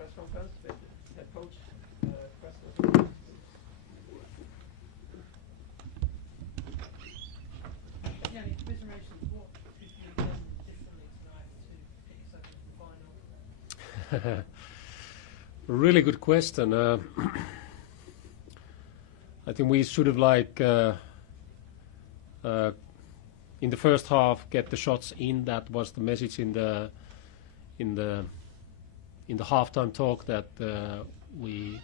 press conference with head coach questions. Yeah, considerations. What could you have done differently tonight to get yourself into the final? Really good question. I think we should have in the first half get the shots in. That was the message in the halftime talk that we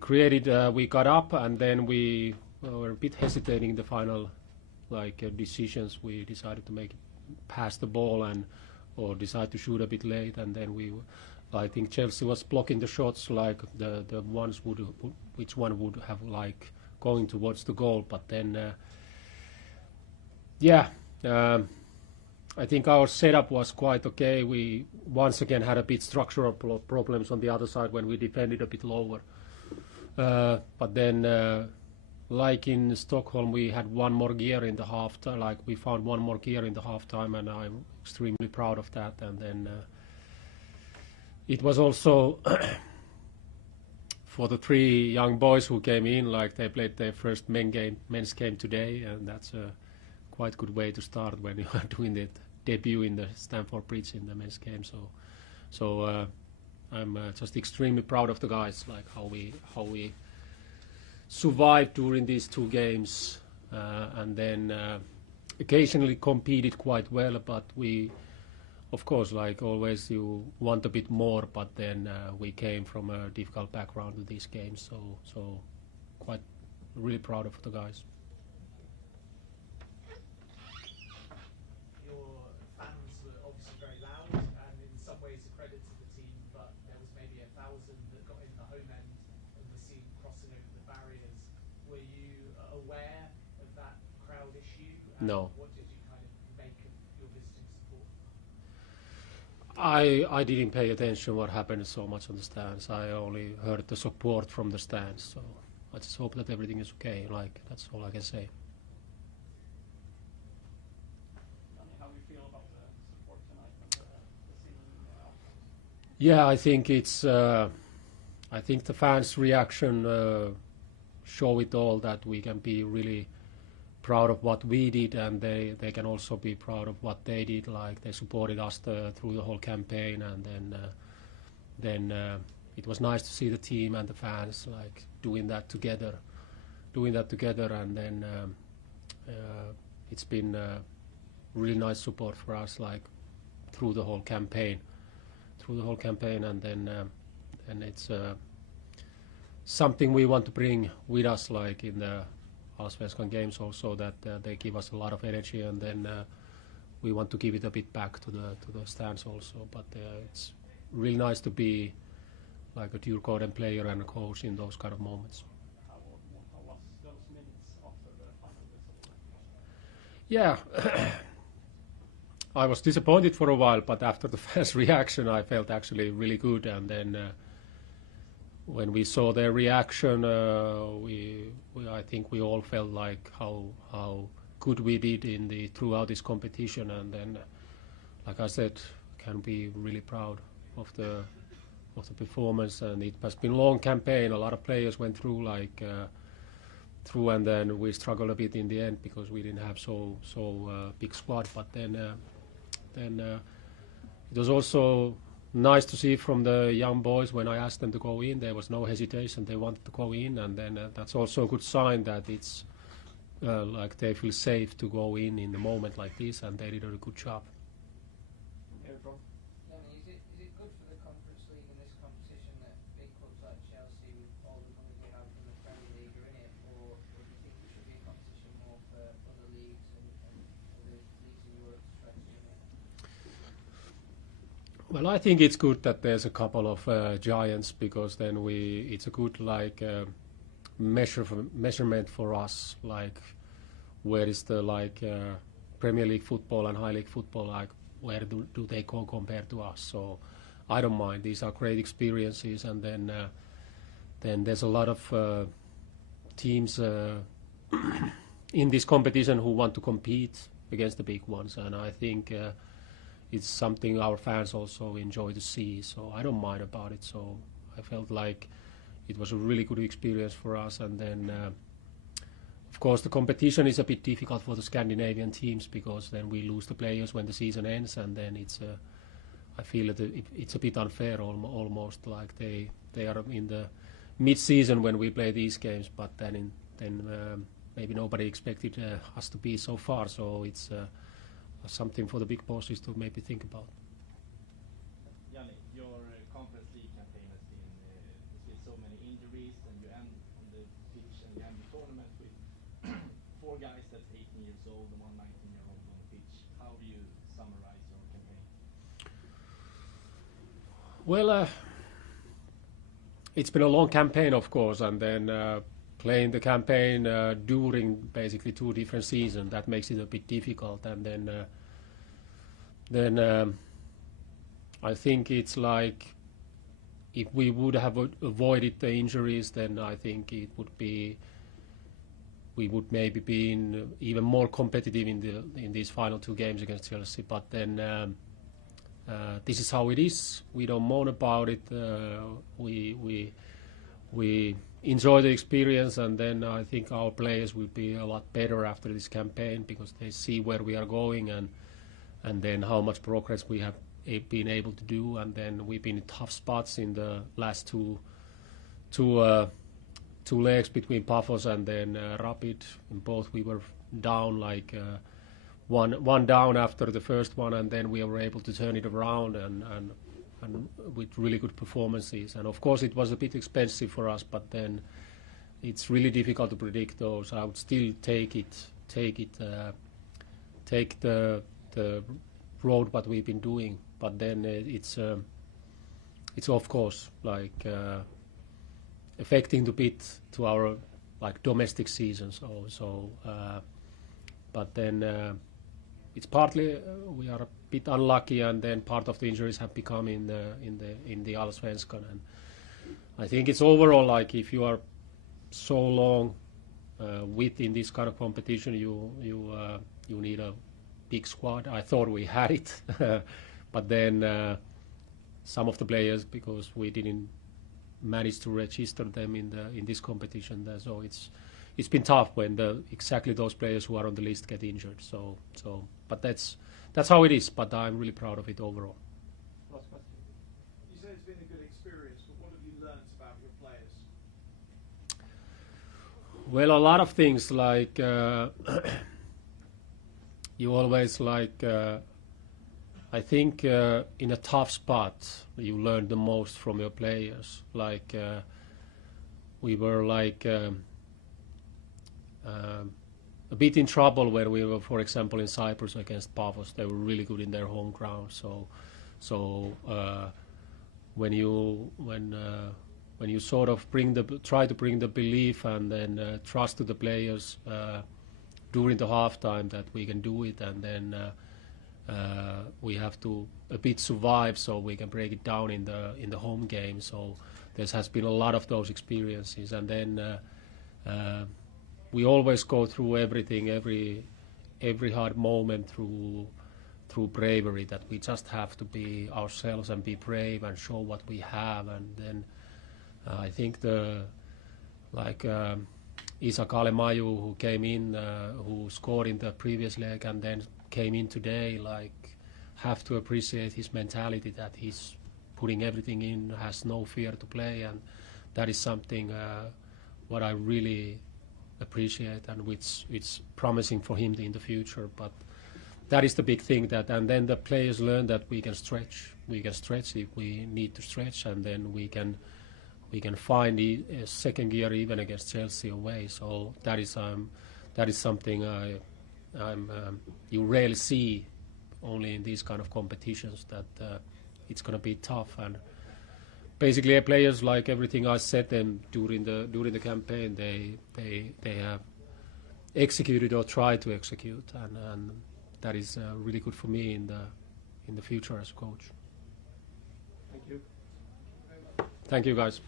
created. We got up and then we were a bit hesitating in the final decisions. We decided to pass the ball or decide to shoot a bit late, and then I think Chelsea was blocking the shots like the ones which one would have going towards the goal, but then I think our setup was quite okay. We once again had a bit structural problems on the other side when we defended a bit lower, but then like in Stockholm we had one more gear in the halftime. We found one more gear in the halftime, and I'm extremely proud of that. And then it was also for the three young boys who came in, they played their first men's game today, and that's a quite good way to start when you are doing the debut in the Stamford Bridge in the men's game. So I'm just extremely proud of the guys, how we survived during these two games, and then occasionally competed quite well, but we, of course, like always, you want a bit more, but then we came from a difficult background to these games, so quite really proud of the guys. Your fans were obviously very loud, and in some ways a credit to the team, but there was maybe 1,000 that got in the home end and were seen crossing over the barriers. Were you aware of that crowd issue? No. What did you kind of make of your visiting support? I didn't pay attention what happened so much on the stands. I only heard the support from the stands, so I just hope that everything is okay. That's all I can say. How do you feel about the support tonight and the season outcomes? Yeah, I think it's. I think the fans' reaction show it all, that we can be really proud of what we did, and they can also be proud of what they did. They supported us through the whole campaign, and then it was nice to see the team and the fans doing that together, and then it's been really nice support for us through the whole campaign, and then it's something we want to bring with us in the Allsvenskan games also, that they give us a lot of energy, and then we want to give it a bit back to the stands also. But it's really nice to be a Djurgården player and a coach in those kind of moments. How was those minutes after the final whistle? Yeah, I was disappointed for a while, but after the first reaction I felt actually really good, and then when we saw their reaction, I think we all felt how good we did throughout this competition, and then, like I said, can be really proud of the performance. And it has been a long campaign. A lot of players went through and then we struggled a bit in the end because we didn't have so big squad. But then it was also nice to see from the young boys, when I asked them to go in, there was no hesitation. They wanted to go in, and then that's also a good sign that it's they feel safe to go in a moment like this, and they did a good job. Is it good for the Conference League in this competition that big clubs like Chelsea, with all the money they have from the Premier League, are in it, or do you think it should be a competition more for other leagues and other leagues in Europe to try to win it? Well, I think it's good that there's a couple of giants, because then it's a good measurement for us, where is the Premier League football and high league football, where do they go compared to us? So I don't mind. These are great experiences, and then there's a lot of teams in this competition who want to compete against the big ones, and I think it's something our fans also enjoy to see. So I don't mind about it. So I felt like it was a really good experience for us. And then, of course, the competition is a bit difficult for the Scandinavian teams because then we lose the players when the season ends, and then I feel that it's a bit unfair almost. Like they are in the mid-season when we play these games, but then maybe nobody expected us to be so far. So it's something for the big bosses to maybe think about. Janne, your Conference League campaign has been with so many injuries, and you end on the pitch and you end the tournament with 4 guys that's 18 years old and 1 19-year-old on the pitch. How do you summarize your campaign? Well, it's been a long campaign, of course, and then playing the campaign during basically 2 different seasons, that makes it a bit difficult. And then I think it's like if we would have avoided the injuries, then I think it would be we would maybe be even more competitive in these final 2 games against Chelsea. But then this is how it is. We don't moan about it. We enjoy the experience, and then I think our players will be a lot better after this campaign because they see where we are going and then how much progress we have been able to do. And then we've been in tough spots in the last two legs between Pafos and then Rapid. In both we were down like one down after the first one, and then we were able to turn it around and with really good performances. And of course it was a bit expensive for us, but then it's really difficult to predict those. I would still take the road what we've been doing, but then it's of course like affecting the bit to our like domestic season. So but then it's partly we are a bit unlucky, and then part of the injuries have become in the Allsvenskan. And I think it's overall like if you are so long within this kind of competition, you need a big squad. I thought we had it, but then some of the players, because we didn't manage to register them in this competition, so it's been tough when exactly those players who are on the list get injured. So but that's how it is. But I'm really proud of it overall. Last question. You say it's been a good experience, but what have you learnt about your players? Well, a lot of things, like you always like I think in a tough spot you learn the most from your players. Like we were like a bit in trouble when we were, for example, in Cyprus against Pavos. They were really good in their home ground. So when you sort of try to bring the belief and then trust to the players during the halftime that we can do it, and then we have to a bit survive so we can break it down in the home game. So there has been a lot of those experiences, and then we always go through everything, every hard moment through bravery, that we just have to be ourselves and be brave and show what we have. And then I think Isak Alemayu, who came in, who scored in the previous leg and then came in today, like have to appreciate his mentality that he's putting everything in, has no fear to play, and that is something what I really appreciate, and which it's promising for him in the future. But that is the big thing, and then the players learn that we can stretch if we need to stretch, and then we can find a second gear even against Chelsea away. So that is something you rarely see only in these kind of competitions, that it's going to be tough. And basically players, like everything I said them during the campaign, they have executed or tried to execute, and that is really good for me in the future as a coach. Thank you. Thank you, guys.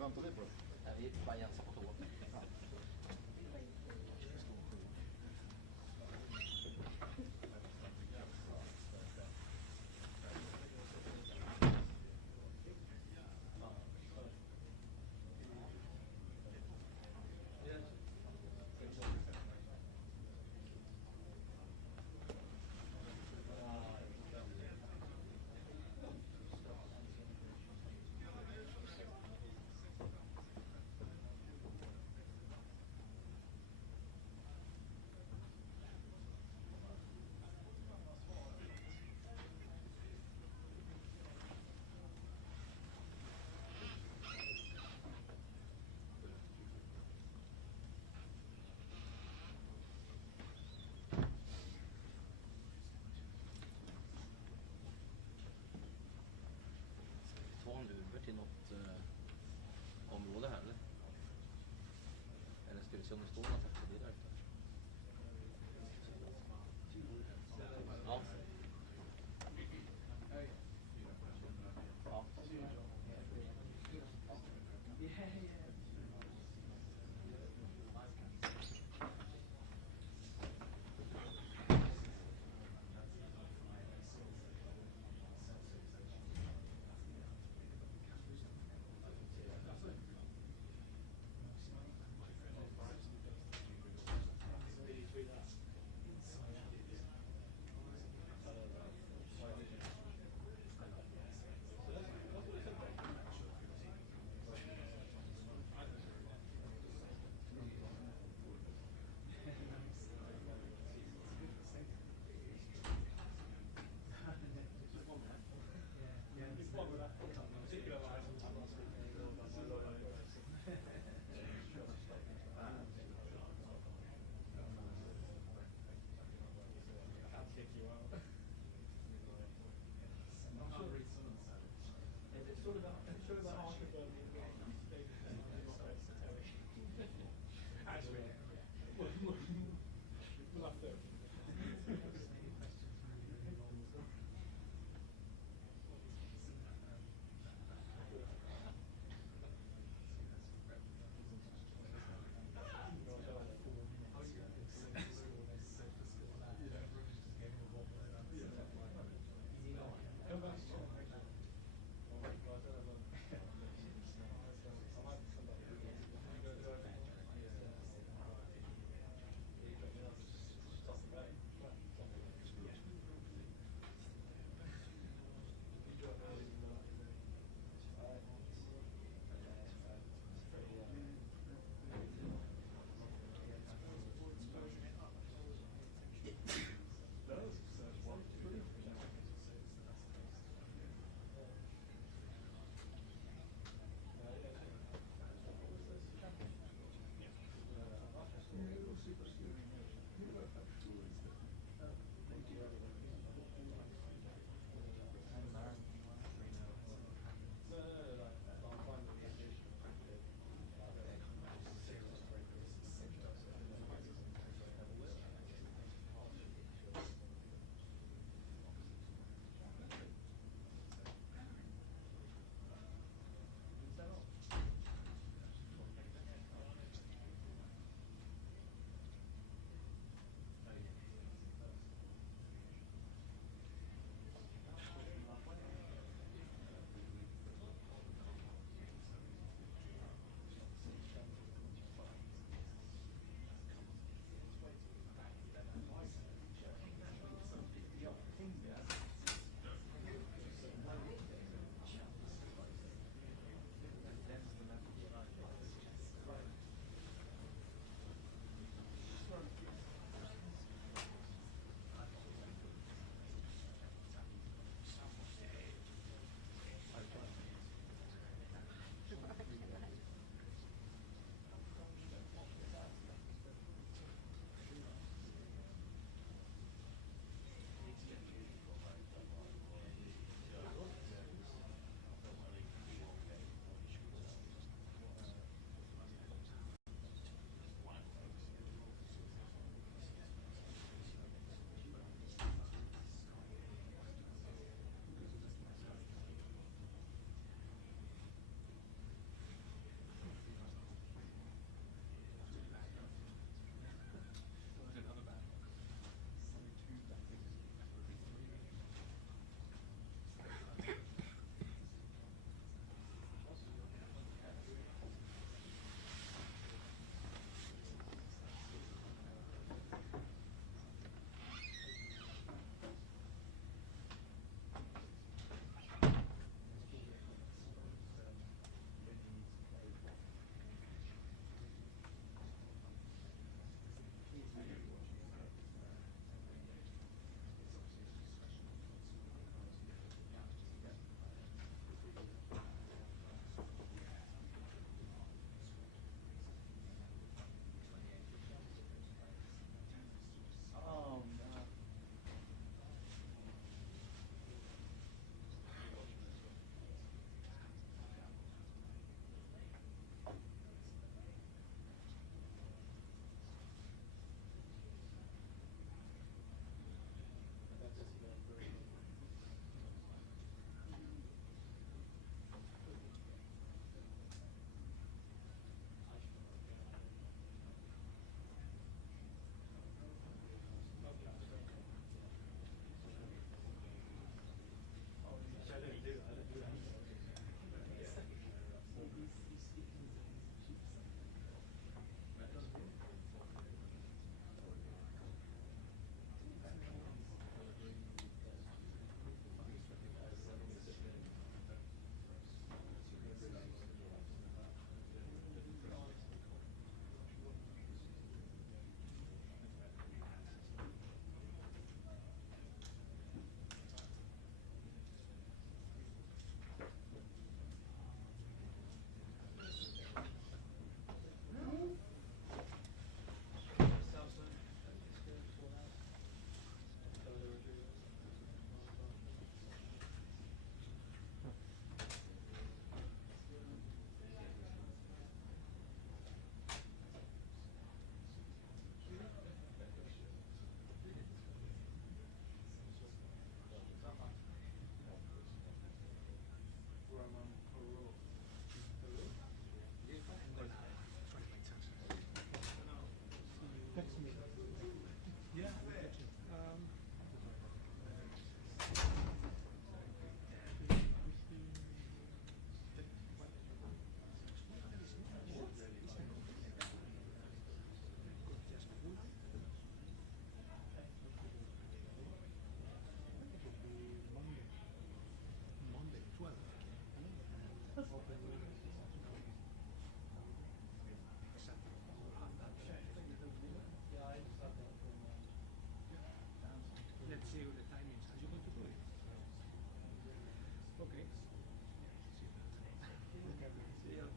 Vad väntar vi på? Vi är bara Jens på tå. Ta en Uber till något område här eller? Eller ska vi se om det står något efter det där ute? Ja. Let's see what the time is. Are you going to do it? Okay. See you.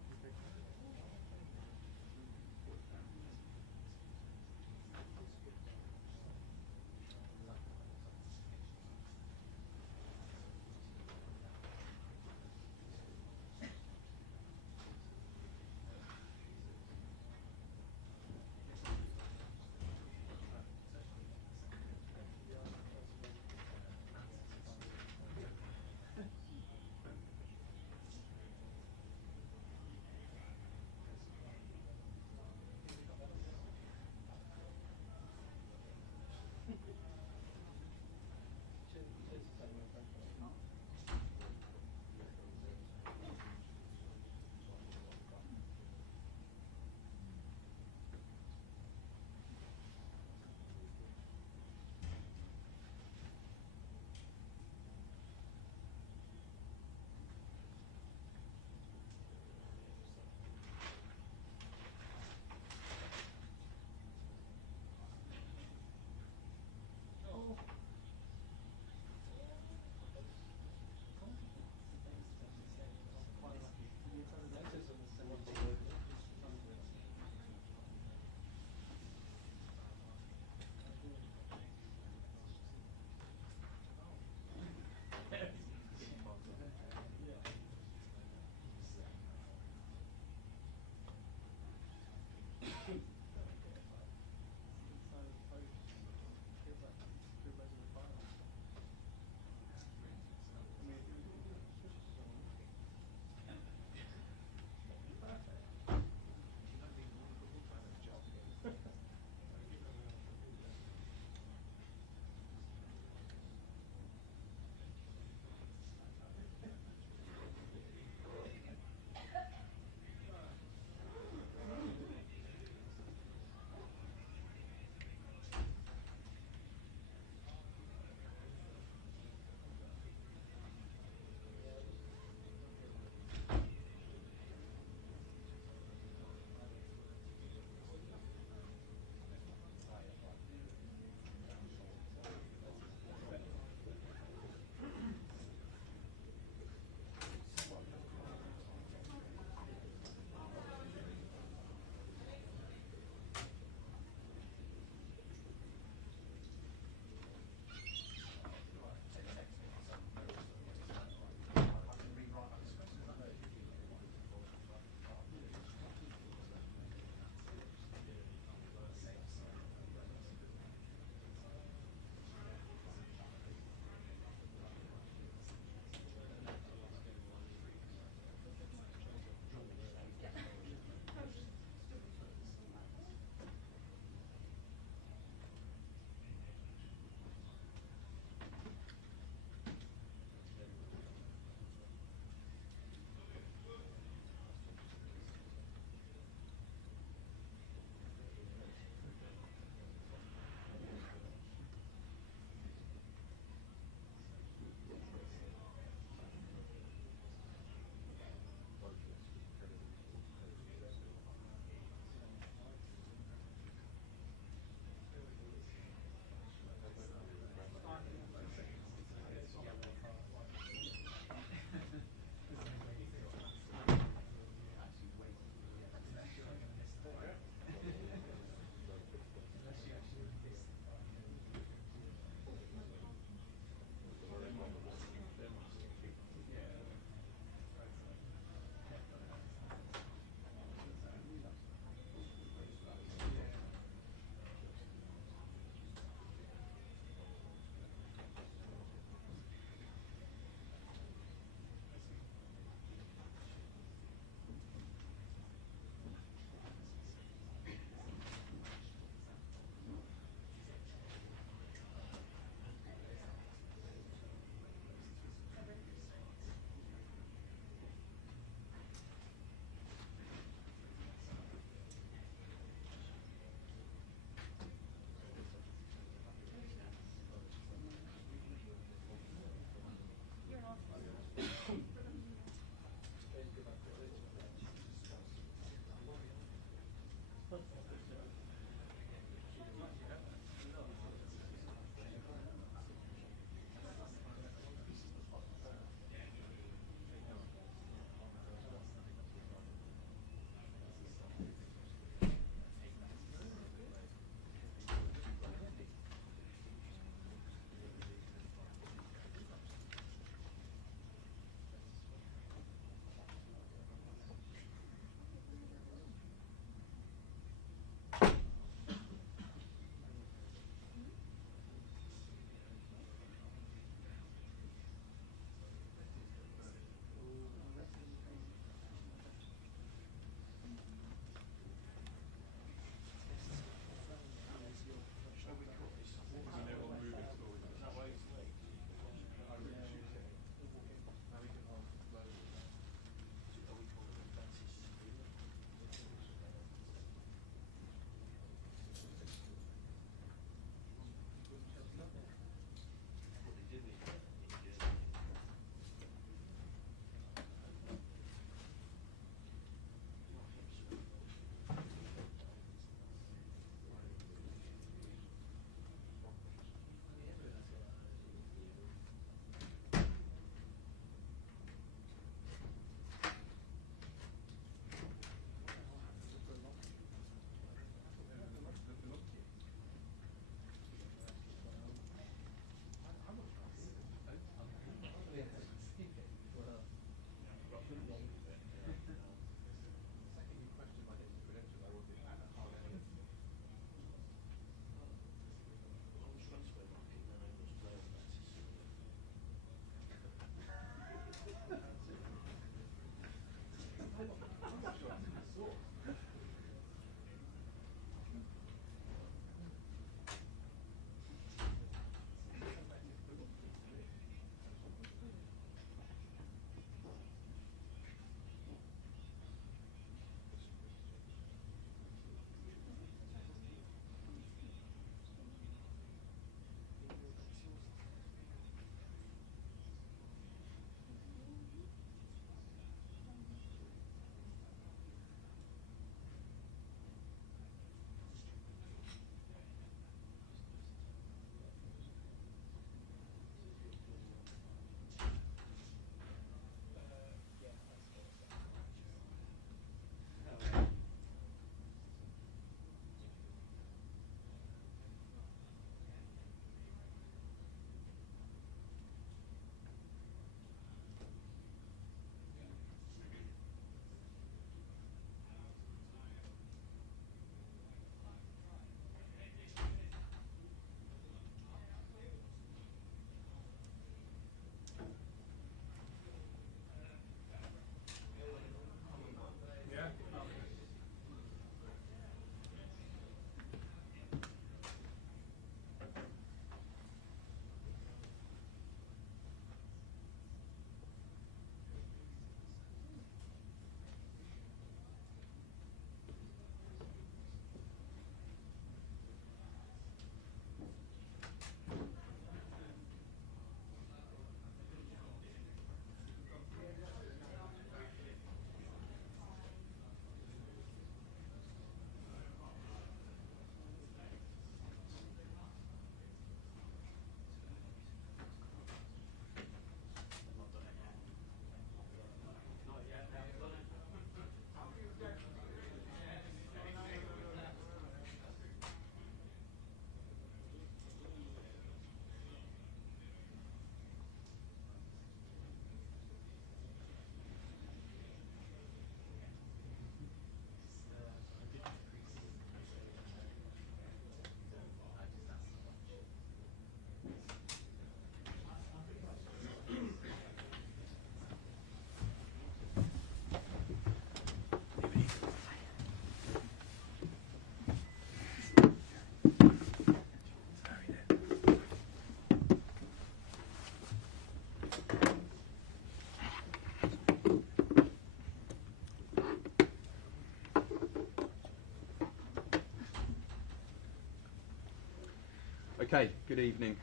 Okay, good evening.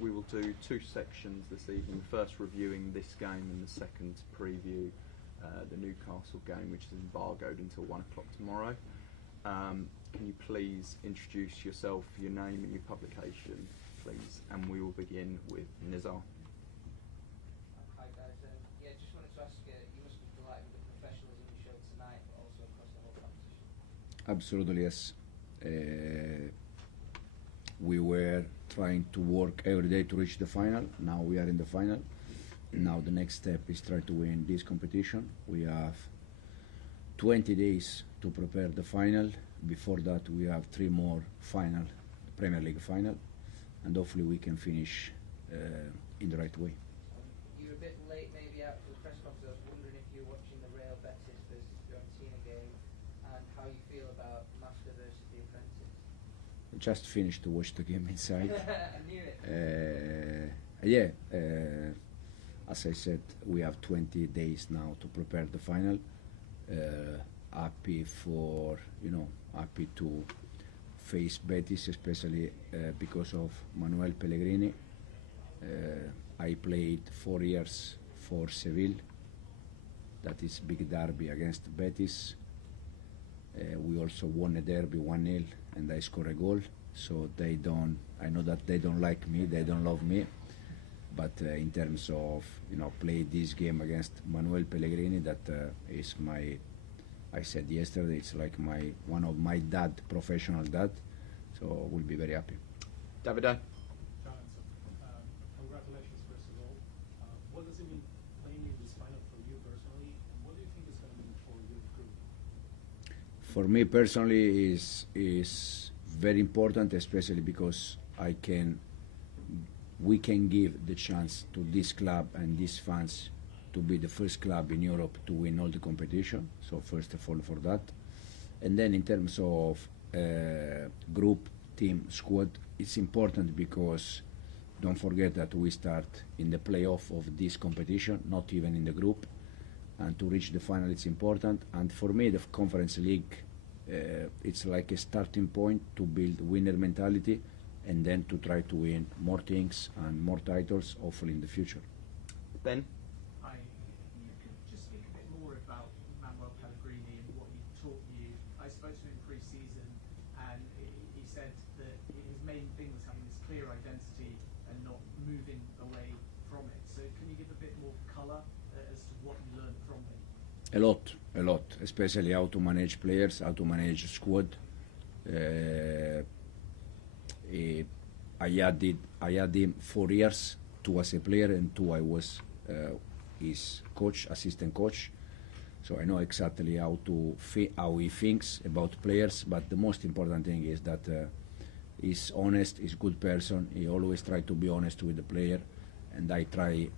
We will do two sections this evening. The first reviewing this game and the second preview the Newcastle game, which is embargoed until 1 o'clock tomorrow. Can you please introduce yourself, your name and your publication, please? And we will begin with Nizar. Hi guys, yeah, just wanted to ask, you must be delighted with the professionalism you showed tonight, but also across the whole competition. Absolutely, yes. We were trying to work every day to reach the final. Now we are in the final. Now the next step is try to win this competition. We have 20 days to prepare the final. Before that, we have 3 more final, Premier League final, and hopefully we can finish in the right way. You were a bit late maybe out for the press conference. I was wondering if you were watching the Real Betis versus Fiorentina game and how you feel about Master versus The Apprentice. Just finished to watch the game inside. I knew it. As I said, we have 20 days now to prepare the final. Happy to face Betis, especially because of Manuel Pellegrini. I played 4 years for Seville. That is big derby against Betis. We also won a derby 1-0, and I scored a goal. So I know that they don't like me, they don't love me. But in terms of play this game against Manuel Pellegrini, that is I said yesterday, it's like one of my professional dad. So we'll be very happy. Davide. Congratulations, first of all. What does it mean playing in this final for you personally, and what do you think it's going to mean for your group? For me personally, is very important, especially because we can give the chance to this club and these fans to be the first club in Europe to win all the competition. So first of all for that. And then in terms of group, team, squad, it's important because don't forget that we start in the playoff of this competition, not even in the group. And to reach the final, it's important. And for me, the Conference League, it's like a starting point to build winner mentality and then to try to win more things and more titles, hopefully in the future. Ben? Hi. You could just speak a bit more about Manuel Pellegrini and what he taught you. I spoke to him pre-season, and he said that his main thing was having this clear identity and not moving away from it. So can you give a bit more colour as to what you learned from him? A lot, especially how to manage players, how to manage squad. I had him 4 years, 2 as a player and 2 I was his coach, assistant coach. So I know exactly how he thinks about players. But the most important thing is that he's honest, he's a good person. He always try to be honest with the player, and I try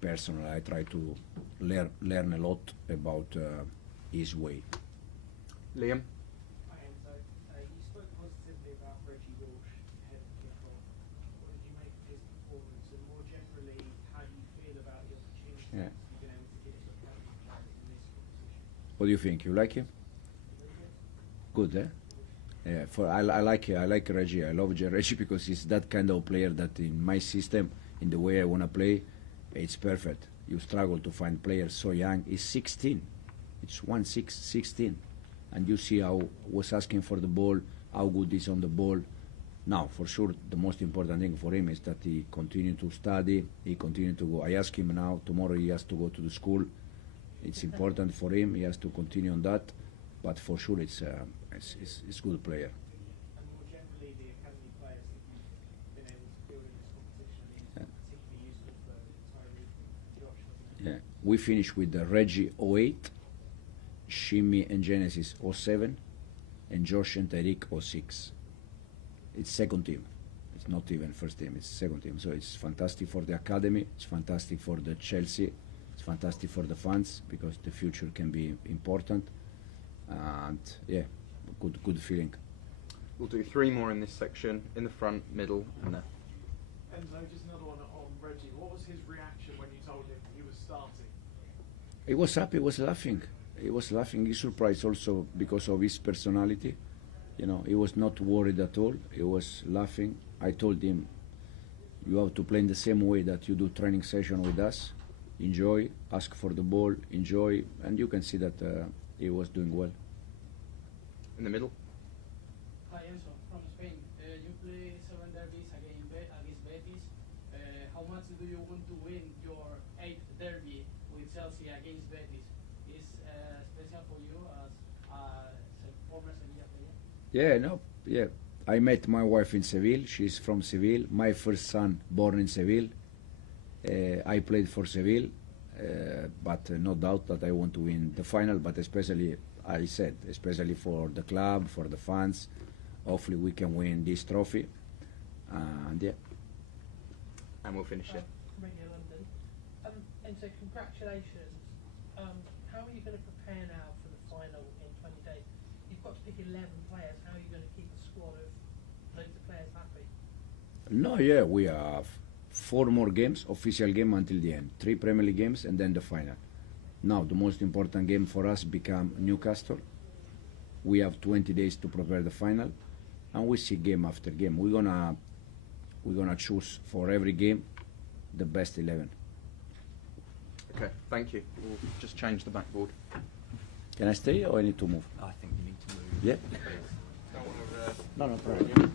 personally. I try to learn a lot about his way. Liam? Hi Enzo, you spoke positively about Reggie Walsh ahead of kickoff. What did you make of his performance, and more generally, how do you feel about the opportunity you've been able to get to academy players in this competition? What do you think? You like him? Good, eh? Yeah, I like Reggie. I love Reggie because he's that kind of player that in my system, in the way I want to play, it's perfect. You struggle to find players so young. He's 16. It's 16. And you see how was asking for the ball, how good he's on the ball. Now, for sure, the most important thing for him is that he continue to study, he continue to go. I ask him now, tomorrow he has to go to the school. It's important for him, he has to continue on that. But for sure, it's good player. And more generally, the academy players that you've been able to build in this competition is particularly useful for Tyreek and Josh, wasn't it? Yeah. We finished with Reggie 08, Shimi and Genesis 07, and Josh and Tyreek 06. It's second team. It's not even first team, it's second team. So it's fantastic for the academy, it's fantastic for the Chelsea, it's fantastic for the fans because the future can be important. And yeah, good feeling. We'll do 3 more in this section, in the front, middle, and there. Enzo, just another one on Reggie. What was his reaction when you told him he was starting? He was happy, he was laughing. He was laughing, he's surprised also because of his personality. You know, he was not worried at all. He was laughing. I told him, you have to play in the same way that you do training session with us. Enjoy, ask for the ball, enjoy, and you can see that he was doing well. In the middle. Hi, Enzo from Spain. You play 7 derbies against Betis. How much do you want to win your 8th derby with Chelsea against Betis? Is special for you as a former Sevilla player? Yeah, no, yeah. I met my wife in Seville. She's from Seville. My first son born in Seville. I played for Seville, but no doubt that I want to win the final. But especially, I said, especially for the club, for the fans. Hopefully, we can win this trophy. And yeah. And we'll finish it. Radio London. And so congratulations. How are you going to prepare now for the final in 20 days? You've got to pick 11 players. How are you going to keep a squad of loads of players happy? No, yeah, we have 4 more games, official game until the end. 3 Premier League games and then the final. Now, the most important game for us become Newcastle. We have 20 days to prepare the final, and we see game after game. We're gonna choose for every game the best 11. Okay, thank you. We'll just change the backboard. Can I stay or I need to move? I think you need to move. Yeah. Don't want to. No problem.